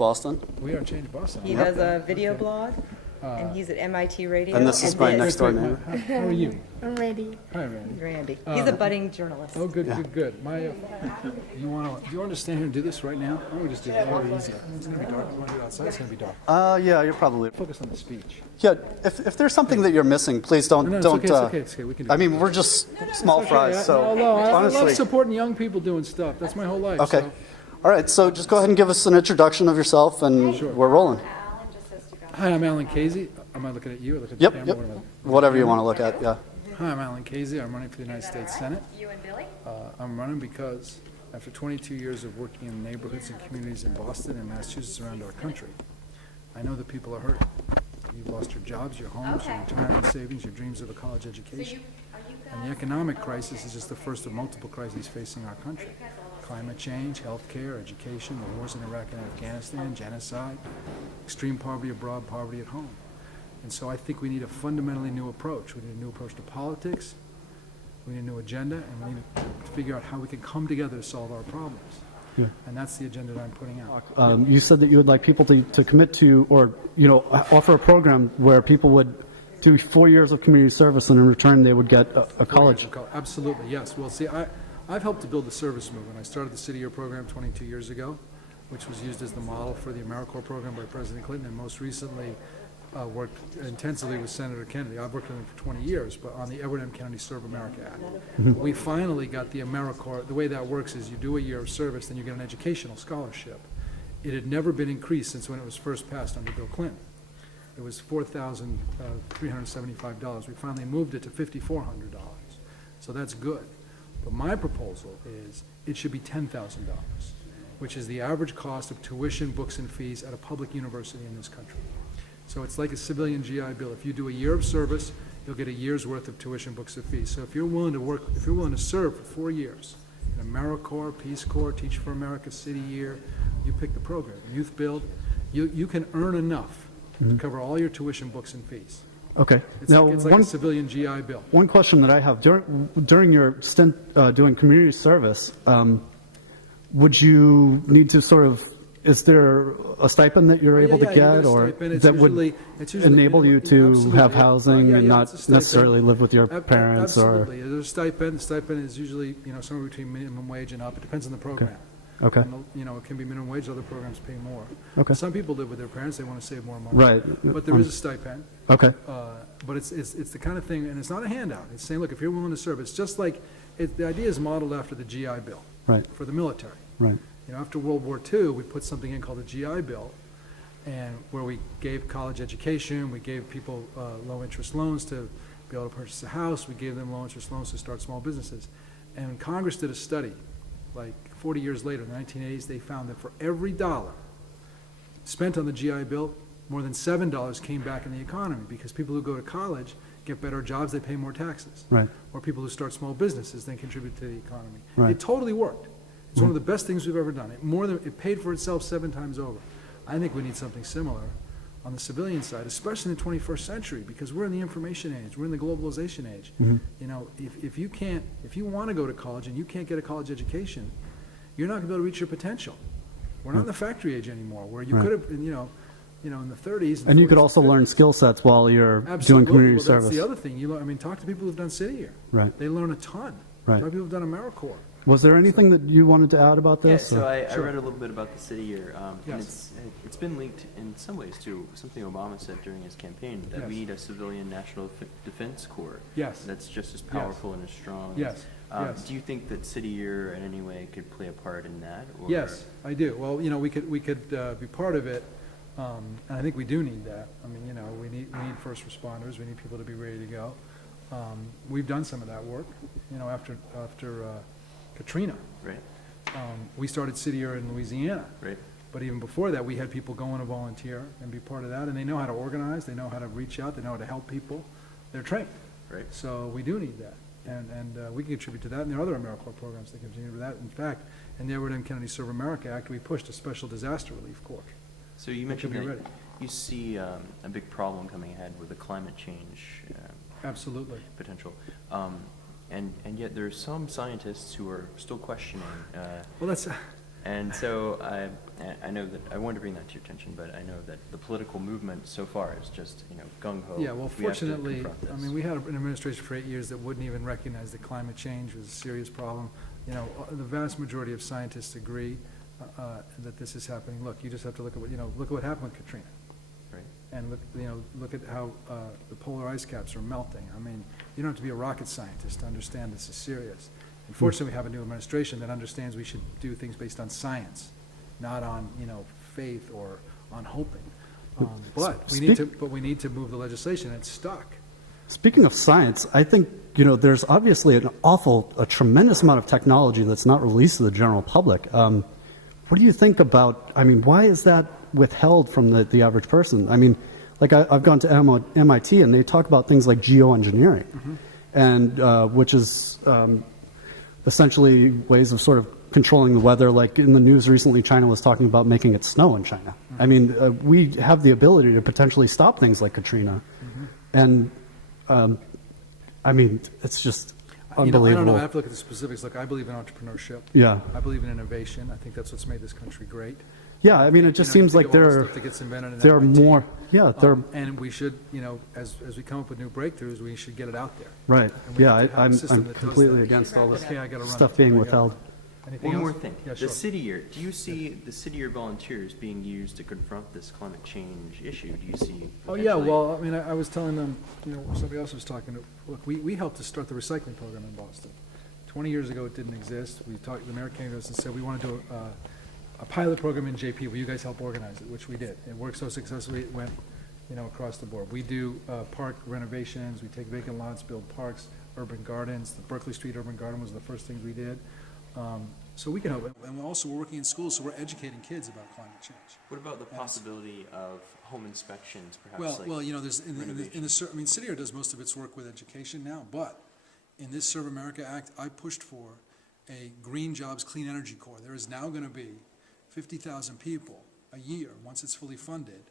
Boston. We are Change Boston. He does a video blog, and he's at MIT Radio. And this is my next door neighbor. How are you? I'm ready. Hi, Randy. Randy. He's a budding journalist. Oh, good, good. Do you want to stand here and do this right now? Why don't we just do it very easy? It's going to be dark. You want to do it outside? It's going to be dark. Yeah, you're probably. Focus on the speech. Yeah, if there's something that you're missing, please don't. No, don't. it's okay. It's okay. We can do I it. mean, we're just small fries, so I love honestly. supporting young people doing stuff. That's my whole life. Okay. So. All right, so just go ahead and give us an introduction of yourself, and we're rolling. Hi, I'm Alan Khazei. Am I looking at you or looking at Yep, the yep. camera? Whatever you want to look at, yeah. Hi, I'm Alan Khazei. I'm running for the United States Senate. You and Billy? I'm running because after 22 years of working in neighborhoods and communities in Boston and Massachusetts around our country, I know that people are hurting. You've lost your jobs, your homes, your retirement savings, your dreams of a college education. And the economic crisis is just the first of multiple crises facing our country. Climate change, healthcare, education, the wars in Iraq and Afghanistan, genocide, extreme poverty abroad, poverty at home. And so I think we need a fundamentally new approach. We need a new approach to politics, we need a new agenda, and we need to figure out how we can come together to solve our problems. Yeah. And that's the agenda that I'm putting out. You said that you would like people to commit to, or offer a program where people would do 4 years of community service, and in return they would get a college. Absolutely, yes. Well, see, I've helped to build the service movement. I started the City Year program 22 years ago, which was used as the model for the AmeriCorps program by President Clinton, and most recently worked intensively with Senator Kennedy. I've worked with him for 20 years, but on the Edward M. Kennedy Serve America Act. We finally got the AmeriCorps. The way that works is you do a year of service, then you get an educational scholarship. It had never been increased since when it was first passed under Bill Clinton. It was $4,375. We finally moved it to $5,400. So that's good. But my proposal is it should be $10,000, which is the average cost of tuition, books, and fees at a public university in this country. So it's like a civilian GI Bill. If you do a year of service, you'll get a year's worth of tuition, books, and fees. So if you're willing to work, if you're willing to serve for 4 years in AmeriCorps, Peace Corps, Teach for America, City Year, you pick the program. Youth Build, you can earn enough to cover all your tuition, books, and fees. Okay. It's like a civilian GI Bill. One question that I have, during your stint doing community service, would you need to sort of, is there a stipend that you're able to get, or that would enable you to have housing and not necessarily live with your parents? Absolutely. There's a stipend. The stipend is usually somewhere between minimum wage and up. It depends on the program. Okay. And, it can be minimum wage. Other programs pay more. Okay. Some people live with their parents. They want to save more money. Right. But there is a stipend. Okay. But it's the kind of thing, and it's not a handout. It's saying, look, if you're willing to serve, it's just like the idea is modeled after the GI Bill. Right. For the military. Right. After World War II, we put something in called the GI Bill, and where we gave college education, we gave people low-interest loans to be able to purchase a house, we gave them low-interest loans to start small businesses. And Congress did a study, like 40 years later, in the 1980s, they found that for every dollar spent on the GI Bill, more than $7 came back in the economy, because people who go to college get better jobs, they pay more taxes. Right. Or people who start small businesses, they contribute to the economy. Right. It totally worked. It's one of the best things we've ever done. It paid for itself 7 times over. I think we need something similar on the civilian side, especially in the 21st century, because we're in the information age, we're in the globalization age. If you want to go to college and you can't get a college education, you're not going to be able to reach your potential. We're not in the factory age anymore, where you could have, in the 30s. And you could also learn skill sets while you're doing community service. That's the other thing. Talk to people who've done City Year. Right. They learn a ton. Right. Talk to people who've done AmeriCorps. Was there anything that you wanted to add about this? Yeah, so I read a little bit about the City Year, Yes. and it's been linked in some ways to something Obama said during his campaign, that we need a civilian national defense corps that's just as powerful and as strong. Yes. Do you think that City Year in any way could play a part in that? Or? Yes, I do. Well, we could be part of it, and I think we do need that. I mean, we need first responders. We need people to be ready to go. We've done some of that work. After Katrina, right? We started City Year in Louisiana, right? But even before that, we had people go in and volunteer and be part of that, and they know how to organize, they know how to reach out, they know how to help people. They're trained, right? So we do need that, and we can contribute to that. And there are other AmeriCorps programs that continue with that. In fact, in the Edward M. Kennedy Serve America Act, we pushed a special disaster relief corps. So you mentioned that you see a big problem coming ahead with the climate change. Absolutely. Potential. And yet there are some scientists who are still questioning. Well, And so I know that, I wanted to bring that to your attention, but I know that the political movement so far is just, gung-ho. Yeah, well, We have to fortunately, confront this. I mean, we had an administration for 8 years that wouldn't even recognize that climate change was a serious problem. The vast majority of scientists agree that this is happening. Look, you just have to look at what happened with Katrina. Right. And look at how the polar ice caps are melting. I mean, you don't have to be a rocket scientist to understand this is serious. Unfortunately, we have a new administration that understands we should do things based on science, not on, faith or on hoping. But we need to move the legislation. It's stuck. Speaking of science, I think, there's obviously a tremendous amount of technology that's not released to the general public. What do you think about, why is that withheld from the average person? Like I've gone to MIT and they talk about things like geoengineering, and which is essentially ways of sort of controlling the weather. Like in the news recently, China was talking about making it snow in China. We have the ability to potentially stop things like Katrina. And, it's just unbelievable. I don't know. I have to look at the specifics. Look, I believe in entrepreneurship. Yeah. I believe in innovation. I think that's what's made this country great. Yeah, it just seems like there are more. Yeah, and we should, as we come up with new breakthroughs, we should get it out there. Right. Yeah, I'm completely against all this stuff being withheld. One more thing. Yeah, sure. The city year. Do you see the city year volunteers being used to confront this climate change issue? Do you see? Oh yeah. Well, I was telling them. Somebody else was talking. Look, we helped to start the recycling program in Boston. 20 years ago, it didn't exist. The mayor came to us and said we want to do a pilot program in JP. Will you guys help organize it? Which we did. It worked so successfully. It went, across the board. We do park renovations. We take vacant lots, build parks, urban gardens. The Berkeley Street Urban Garden was the first thing we did. So we can help. And we're also working in schools, so we're educating kids about climate change. What about the possibility of home inspections, perhaps? There's City Year does most of its work with education now, but in this Serve America Act, I pushed for a Green Jobs Clean Energy Corps. There is now going to be 50,000 people a year, once it's fully funded,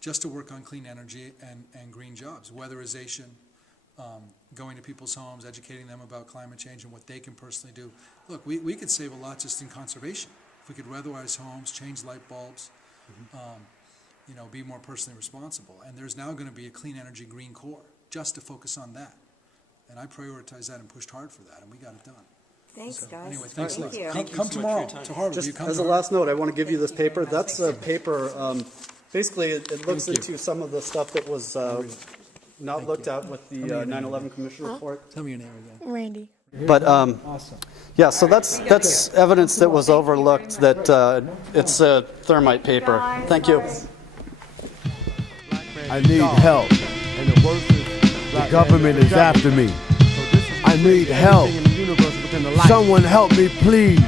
just to work on clean energy and green jobs, weatherization, going to people's homes, educating them about climate change and what they can personally do. Look, we could save a lot just in conservation. If we could weatherize homes, change light bulbs, be more personally responsible. And there's now going to be a Clean Energy Green Corps just to focus on that. And I prioritized that and pushed hard for that, and we got it done. Thanks, guys. Anyway, thanks a lot. Thank you. Come tomorrow to Harvard. Just You come as to a Harvard? last note, I want to give you this paper. That's a paper, basically it looks into some of the stuff that was not looked at with the 9/11 Commission report. Tell me your name again. Randy. But Awesome. yeah, so that's evidence that was overlooked, that it's a thermite paper. Thank you. I need help. The government is after me. I need help. Someone help me, please.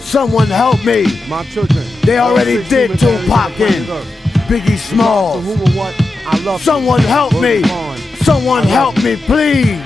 Someone help me. My children. They already did Tupac and Biggie Smalls. Someone help me. Someone help me, please.